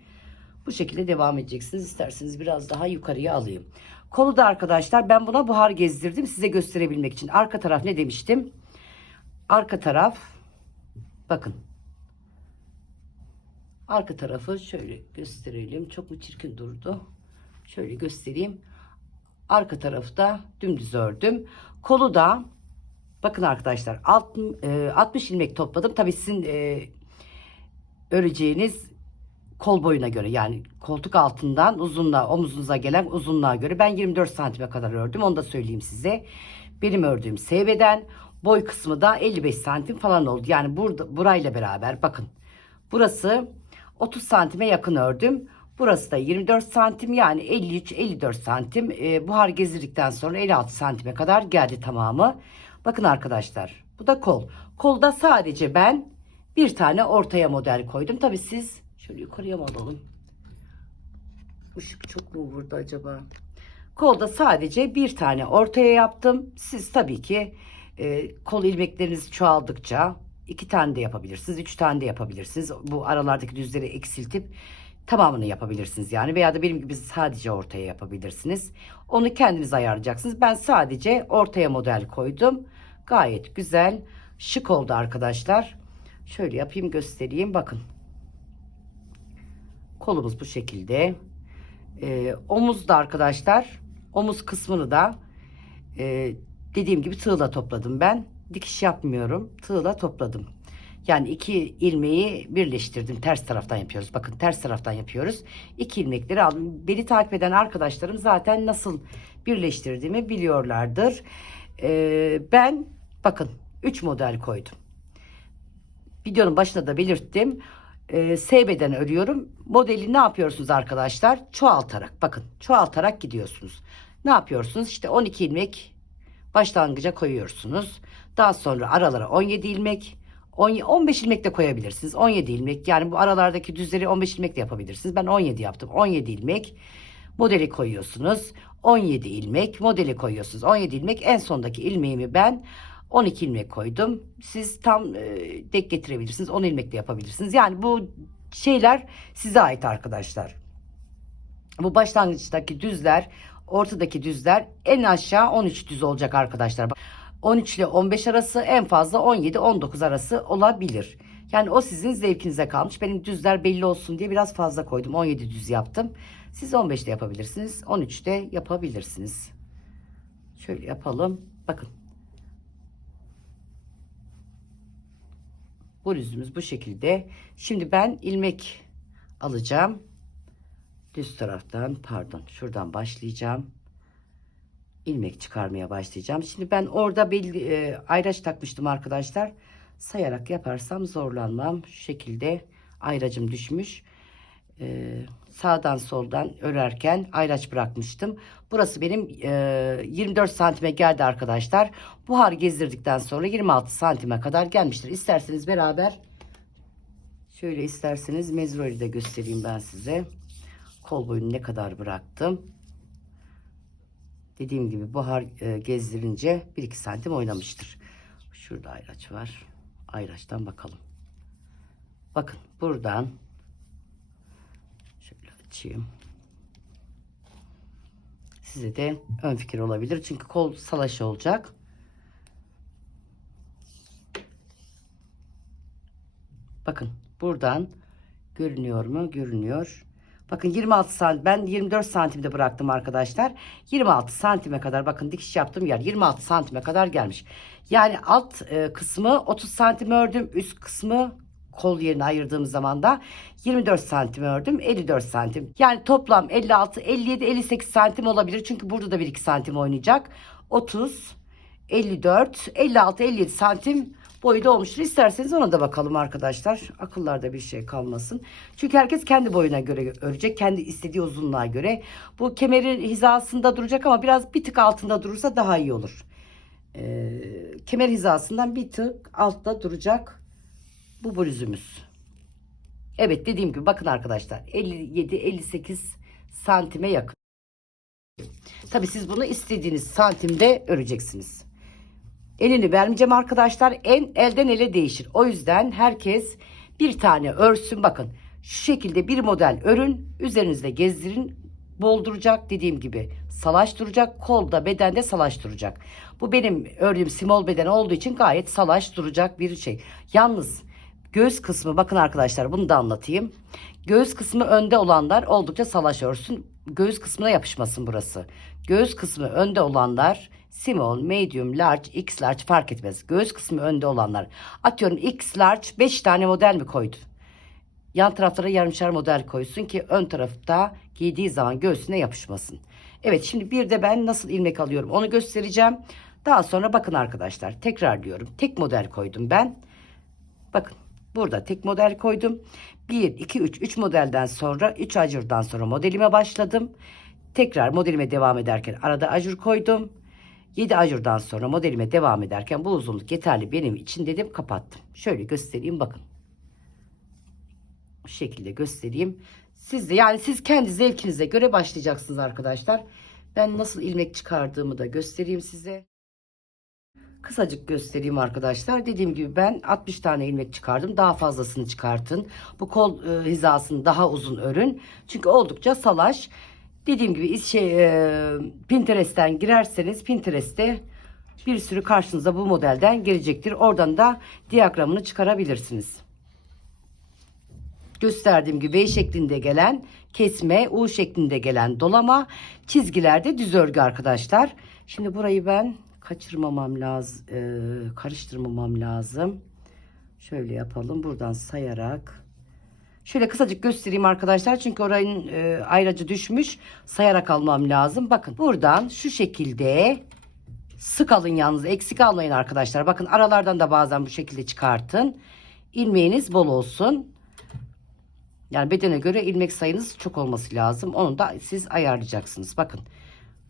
Bu şekilde devam edeceksiniz. İsterseniz biraz daha yukarıya alayım. Kolu da arkadaşlar ben buna buhar gezdirdim size gösterebilmek için. Arka taraf ne demiştim? Arka taraf bakın. Arka tarafı şöyle gösterelim. Çok mu çirkin durdu? Şöyle göstereyim. Arka tarafı da dümdüz ördüm. Kolu da bakın arkadaşlar 60 ilmek topladım. Tabii sizin öreceğiniz kol boyuna göre, yani koltuk altından uzunluğa, omuzunuza gelen uzunluğa göre ben 24 santime kadar ördüm. Onu da söyleyeyim size. Benim ördüğüm SV'den boy kısmı da 55 santim falan oldu. Yani burayla beraber bakın. Burası 30 santime yakın ördüm. Burası da 24 santim, yani 53-54 santim. Buhar gezdirdikten sonra 56 santime kadar geldi tamamı. Bakın arkadaşlar bu da kol. Kolda sadece ben bir tane ortaya model koydum. Tabi siz şöyle yukarıya mı alalım? Işık çok mu vurdu acaba? Kolda sadece bir tane ortaya yaptım. Siz tabii ki kol ilmekleriniz çoğaldıkça 2 tane de yapabilirsiniz. 3 tane de yapabilirsiniz. Bu aralardaki düzleri eksiltip Tamamını yapabilirsiniz yani, veya da benim gibi sadece ortaya yapabilirsiniz. Onu kendiniz ayarlayacaksınız. Ben sadece ortaya model koydum. Gayet güzel, şık oldu arkadaşlar. Şöyle yapayım, göstereyim. Bakın. Kolumuz bu şekilde. Omuz da arkadaşlar. Omuz kısmını da dediğim gibi tığla topladım ben. Dikiş yapmıyorum. Tığla topladım. Yani iki ilmeği birleştirdim. Ters taraftan yapıyoruz. Bakın, ters taraftan yapıyoruz. İki ilmekleri aldım. Beni takip eden arkadaşlarım zaten nasıl birleştirdiğimi biliyorlardır. Ben bakın 3 model koydum. Videonun başında da belirttim. S beden örüyorum. Modeli ne yapıyorsunuz arkadaşlar? Çoğaltarak. Bakın, çoğaltarak gidiyorsunuz. Ne yapıyorsunuz? İşte 12 ilmek başlangıca koyuyorsunuz. Daha sonra aralara 17 ilmek, 15 ilmek de koyabilirsiniz. 17 ilmek, yani bu aralardaki düzleri 15 ilmek de yapabilirsiniz. Ben 17 yaptım. 17 ilmek modeli koyuyorsunuz. 17 ilmek modeli koyuyorsunuz. 17 ilmek, en sondaki ilmeğimi ben 12 ilmek koydum. Siz tam denk getirebilirsiniz. 10 ilmek de yapabilirsiniz. Yani bu şeyler size ait arkadaşlar. Bu başlangıçtaki düzler, ortadaki düzler en aşağı 13 düz olacak arkadaşlar. 13 ile 15 arası, en fazla 17-19 arası olabilir. Yani o sizin zevkinize kalmış. Benim düzler belli olsun diye biraz fazla koydum. 17 düz yaptım. Siz 15 de yapabilirsiniz. 13 de yapabilirsiniz. Şöyle yapalım. Bakın. Bu düzümüz bu şekilde. Şimdi ben ilmek alacağım. Düz taraftan, pardon, şuradan başlayacağım. İlmek çıkarmaya başlayacağım. Şimdi ben orada belli ayraç takmıştım arkadaşlar. Sayarak yaparsam zorlanmam. Şu şekilde ayracım düşmüş. Sağdan soldan örerken ayraç bırakmıştım. Burası benim 24 santime geldi arkadaşlar. Buhar gezdirdikten sonra 26 santime kadar gelmiştir. İsterseniz beraber şöyle, isterseniz mezroli de göstereyim ben size. Kol boyunu ne kadar bıraktım. Dediğim gibi buhar gezdirince 1-2 santim oynamıştır. Şurada ayraç var. Ayraçtan bakalım. Bakın buradan şöyle açayım. Size de ön fikir olabilir. Çünkü kol salaşı olacak. Bakın buradan görünüyor mu? Görünüyor. Bakın 26 santim, ben 24 santimde bıraktım arkadaşlar. 26 santime kadar, bakın dikiş yaptığım yer 26 santime kadar gelmiş. Yani alt kısmı 30 santim ördüm. Üst kısmı, kol yerine ayırdığım zaman da 24 santim ördüm. 54 santim. Yani toplam 56, 57, 58 santim olabilir. Çünkü burada da 1-2 santim oynayacak. 30, 54, 56, 57 santim boyu da olmuştur. İsterseniz ona da bakalım arkadaşlar. Akıllarda bir şey kalmasın. Çünkü herkes kendi boyuna göre örecek. Kendi istediği uzunluğa göre. Bu kemerin hizasında duracak ama biraz bir tık altında durursa daha iyi olur. Kemer hizasından bir tık altta duracak bu bluzumuz. Evet, dediğim gibi bakın arkadaşlar, 57-58 santime yakın. Tabi siz bunu istediğiniz santimde öreceksiniz. Elini vermeyeceğim arkadaşlar. Elden ele değişir. O yüzden herkes bir tane örsün. Bakın şu şekilde bir model örün. Üzerinizde gezdirin. Bolduracak, dediğim gibi salaş duracak. Kolda, bedende salaş duracak. Bu benim ördüğüm small beden olduğu için gayet salaş duracak bir şey. Yalnız göğüs kısmı, bakın arkadaşlar, bunu da anlatayım. Göğüs kısmı önde olanlar oldukça salaş örsün. Göğüs kısmına yapışmasın burası. Göğüs kısmı önde olanlar small, medium, large, x large fark etmez. Göğüs kısmı önde olanlar. Atıyorum x large 5 tane model mi koydu? Yan taraflara yarımşar model koysun ki ön tarafta giydiği zaman göğsüne yapışmasın. Evet, şimdi bir de ben nasıl ilmek alıyorum onu göstereceğim. Daha sonra bakın arkadaşlar, tekrar diyorum. Tek model koydum ben. Bakın burada tek model koydum. 1, 2, 3. 3 modelden sonra 3 ajurdan sonra modelime başladım. Tekrar modelime devam ederken arada ajur koydum. 7 ajurdan sonra modelime devam ederken bu uzunluk yeterli benim için dedim, kapattım. Şöyle göstereyim, bakın. Bu şekilde göstereyim. Siz de, yani siz kendi zevkinize göre başlayacaksınız arkadaşlar. Ben nasıl ilmek çıkardığımı da göstereyim size. Kısacık göstereyim arkadaşlar. Dediğim gibi ben 60 tane ilmek çıkardım. Daha fazlasını çıkartın. Bu kol hizasını daha uzun örün. Çünkü oldukça salaş. Dediğim gibi Pinterest'ten girerseniz Pinterest'te bir sürü karşınıza bu modelden gelecektir. Oradan da diyagramını çıkarabilirsiniz. Gösterdiğim gibi V şeklinde gelen kesme, U şeklinde gelen dolama, çizgilerde düz örgü arkadaşlar. Şimdi burayı ben kaçırmamam lazım, karıştırmamam lazım. Şöyle yapalım. Buradan sayarak. Şöyle kısacık göstereyim arkadaşlar. Çünkü oranın ayracı düşmüş. Sayarak almam lazım. Bakın buradan şu şekilde sık alın, yalnız eksik almayın arkadaşlar. Bakın aralardan da bazen bu şekilde çıkartın. İlmeğiniz bol olsun. Yani bedene göre ilmek sayınız çok olması lazım. Onu da siz ayarlayacaksınız. Bakın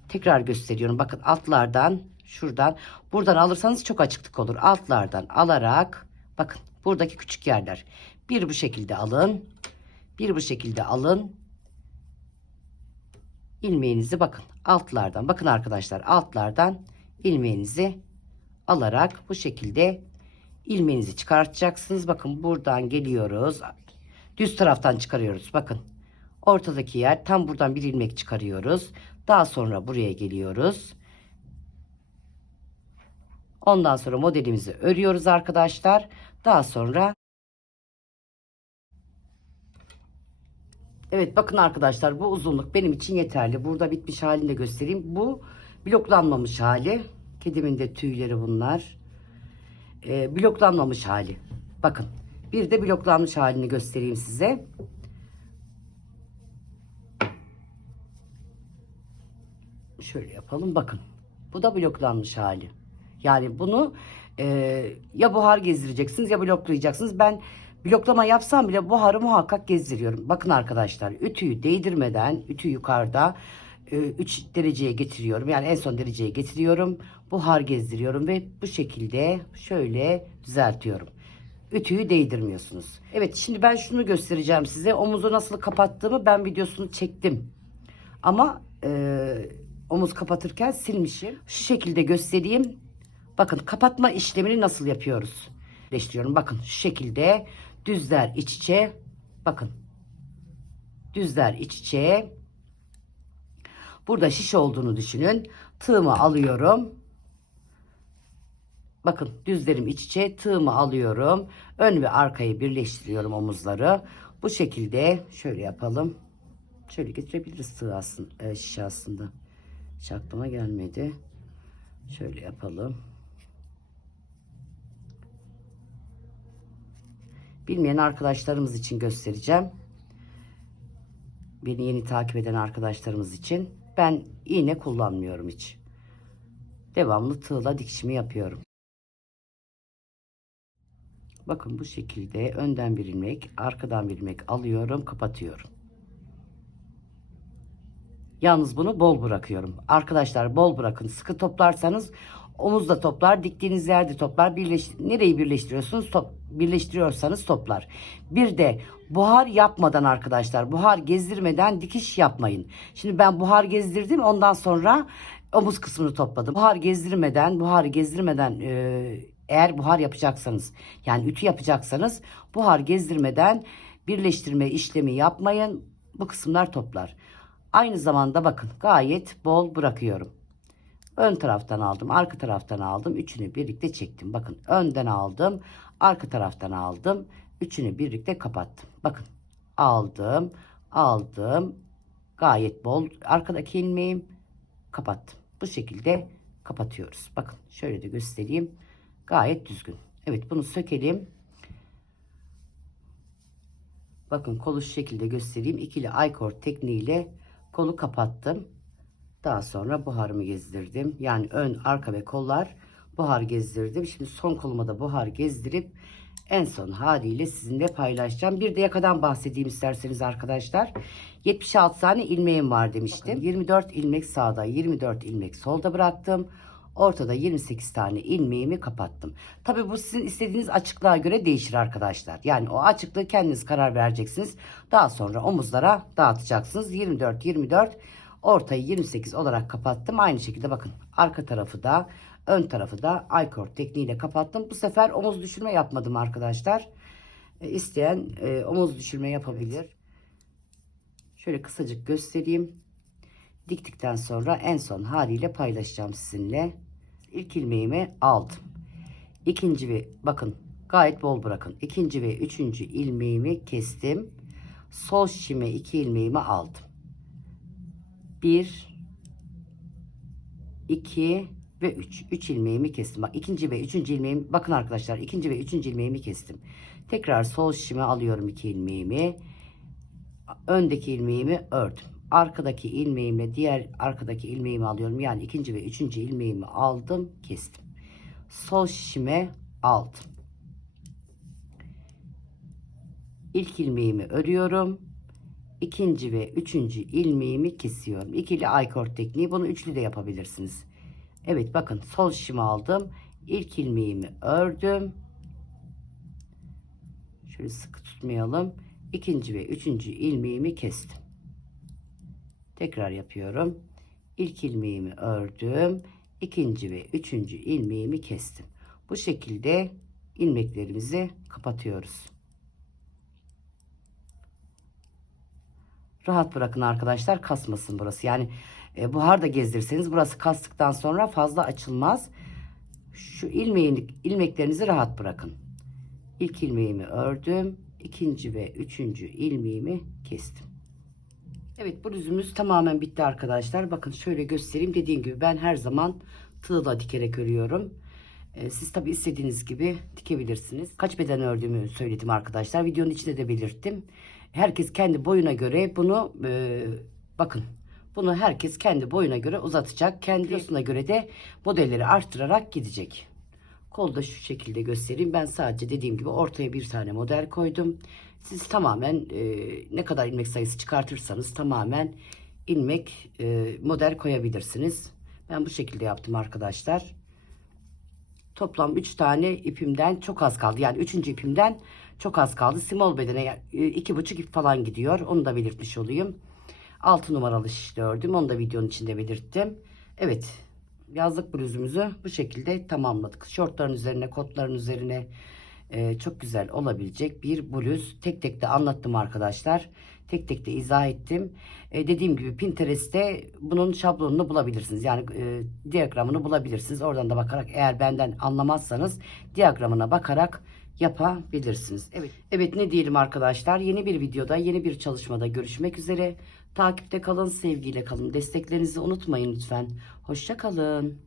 tekrar gösteriyorum. Bakın altlardan, şuradan, buradan alırsanız çok açıklık olur. Altlardan alarak bakın buradaki küçük yerler. Bir bu şekilde alın. Bir bu şekilde alın. İlmeğinizi bakın altlardan. Bakın arkadaşlar, altlardan ilmeğinizi alarak bu şekilde ilmeğinizi çıkartacaksınız. Bakın buradan geliyoruz. Düz taraftan çıkarıyoruz. Bakın ortadaki yer, tam buradan bir ilmek çıkarıyoruz. Daha sonra buraya geliyoruz. Ondan sonra modelimizi örüyoruz arkadaşlar. Daha sonra evet, bakın arkadaşlar, bu uzunluk benim için yeterli. Burada bitmiş halini de göstereyim. Bu bloklanmamış hali. Kedimin de tüyleri bunlar. Bloklanmamış hali. Bakın bir de bloklanmış halini göstereyim size. Şöyle yapalım, bakın. Bu da bloklanmış hali. Yani bunu ya buhar gezdireceksiniz ya bloklayacaksınız. Ben bloklama yapsam bile buharı muhakkak gezdiriyorum. Bakın arkadaşlar, ütüyü değdirmeden, ütü yukarıda 3 dereceye getiriyorum. Yani en son dereceye getiriyorum. Buhar gezdiriyorum ve bu şekilde şöyle düzeltiyorum. Ütüyü değdirmiyorsunuz. Evet, şimdi ben şunu göstereceğim size. Omuzu nasıl kapattığımı ben videosunu çektim. Ama omuz kapatırken silmişim. Şu şekilde göstereyim. Bakın kapatma işlemini nasıl yapıyoruz. Birleştiriyorum. Bakın şu şekilde düzler iç içe. Bakın. Düzler iç içe. Burada şiş olduğunu düşünün. Tığımı alıyorum. Bakın düzlerim iç içe. Tığımı alıyorum. Ön ve arkayı birleştiriyorum, omuzları. Bu şekilde şöyle yapalım. Şöyle getirebiliriz tığ aslında, şişe aslında. Hiç aklıma gelmedi. Şöyle yapalım. Bilmeyen arkadaşlarımız için göstereceğim. Beni yeni takip eden arkadaşlarımız için. Ben iğne kullanmıyorum hiç. Devamlı tığla dikişimi yapıyorum. Bakın bu şekilde önden bir ilmek, arkadan bir ilmek alıyorum, kapatıyorum. Yalnız bunu bol bırakıyorum. Arkadaşlar bol bırakın. Sıkı toplarsanız omuzda toplar, diktiğiniz yerde toplar. Nereyi birleştiriyorsunuz? Birleştiriyorsanız toplar. Bir de buhar yapmadan arkadaşlar, buhar gezdirmeden dikiş yapmayın. Şimdi ben buhar gezdirdim, ondan sonra omuz kısmını topladım. Buhar gezdirmeden eğer buhar yapacaksanız, yani ütü yapacaksanız buhar gezdirmeden birleştirme işlemi yapmayın. Bu kısımlar toplar. Aynı zamanda bakın gayet bol bırakıyorum. Ön taraftan aldım, arka taraftan aldım. Üçünü birlikte çektim. Bakın önden aldım, arka taraftan aldım. Üçünü birlikte kapattım. Bakın aldım, aldım. Gayet bol. Arkadaki ilmeğim, kapattım. Bu şekilde kapatıyoruz. Bakın şöyle de göstereyim. Gayet düzgün. Evet, bunu sökelim. Bakın kolu şu şekilde göstereyim. İkili aykord tekniğiyle kolu kapattım. Daha sonra buharımı gezdirdim. Yani ön, arka ve kollar buhar gezdirdim. Şimdi son koluma da buhar gezdirip en son haliyle sizinle paylaşacağım. Bir de yakadan bahsedeyim isterseniz arkadaşlar. 76 tane ilmeğim var demiştim. Bakın, 24 ilmek sağda, 24 ilmek solda bıraktım. Ortada 28 tane ilmeğimi kapattım. Tabi bu sizin istediğiniz açıklığa göre değişir arkadaşlar. Yani o açıklığı kendiniz karar vereceksiniz. Daha sonra omuzlara dağıtacaksınız. 24, 24, ortayı 28 olarak kapattım. Aynı şekilde bakın arka tarafı da Ön tarafı da I-cord tekniğiyle kapattım. Bu sefer omuz düşürme yapmadım arkadaşlar. İsteyen omuz düşürme yapabilir. Şöyle kısacık göstereyim. Diktikten sonra en son haliyle paylaşacağım sizinle. İlk ilmeğimi aldım. İkinci ve bakın gayet bol bırakın. İkinci ve üçüncü ilmeğimi kestim. Sol şişime 2 ilmeğimi aldım. 1 2 ve 3. 3 ilmeğimi kestim. Bak ikinci ve üçüncü ilmeğimi, bakın arkadaşlar, ikinci ve üçüncü ilmeğimi kestim. Tekrar sol şişime alıyorum 2 ilmeğimi. Öndeki ilmeğimi ördüm. Arkadaki ilmeğimle diğer arkadaki ilmeğimi alıyorum. Yani ikinci ve üçüncü ilmeğimi aldım, kestim. Sol şişime aldım. İlk ilmeğimi örüyorum. İkinci ve üçüncü ilmeğimi kesiyorum. İkili I-cord tekniği. Bunu üçlü de yapabilirsiniz. Evet bakın, sol şişimi aldım. İlk ilmeğimi ördüm. Şöyle sıkı tutmayalım. İkinci ve üçüncü ilmeğimi kestim. Tekrar yapıyorum. İlk ilmeğimi ördüm. İkinci ve üçüncü ilmeğimi kestim. Bu şekilde ilmeklerimizi kapatıyoruz. Rahat bırakın arkadaşlar, kasmasın burası. Yani buhar da gezdirirseniz burası kastıktan sonra fazla açılmaz. Şu ilmeklerinizi rahat bırakın. İlk ilmeğimi ördüm. İkinci ve üçüncü ilmeğimi kestim. Evet, bu düzümüz tamamen bitti arkadaşlar. Bakın şöyle göstereyim. Dediğim gibi ben her zaman tığla dikerek örüyorum. Siz tabi istediğiniz gibi dikebilirsiniz. Kaç beden ördüğümü söyledim arkadaşlar. Videonun içinde de belirttim. Herkes kendi boyuna göre bunu bakın. Bunu herkes kendi boyuna göre uzatacak. Kendi kilosuna göre de modelleri arttırarak gidecek. Kolda şu şekilde göstereyim. Ben sadece dediğim gibi ortaya bir tane model koydum. Siz tamamen ne kadar ilmek sayısı çıkartırsanız tamamen ilmek model koyabilirsiniz. Ben bu şekilde yaptım arkadaşlar. Toplam 3 tane ipimden çok az kaldı. Yani 3. ipimden çok az kaldı. Small bedene 2,5 ip falan gidiyor. Onu da belirtmiş olayım. 6 numaralı şişle ördüm. Onu da videonun içinde belirttim. Evet. Yazlık bluzumuzu bu şekilde tamamladık. Şortların üzerine, kotların üzerine çok güzel olabilecek bir bluz. Tek tek de anlattım arkadaşlar. Tek tek de izah ettim. Dediğim gibi Pinterest'te bunun şablonunu bulabilirsiniz. Yani diyagramını bulabilirsiniz. Oradan da bakarak, eğer benden anlamazsanız diyagramına bakarak yapabilirsiniz. Evet. Evet, ne diyelim arkadaşlar? Yeni bir videoda, yeni bir çalışmada görüşmek üzere. Takipte kalın, sevgiyle kalın. Desteklerinizi unutmayın lütfen. Hoşça kalın.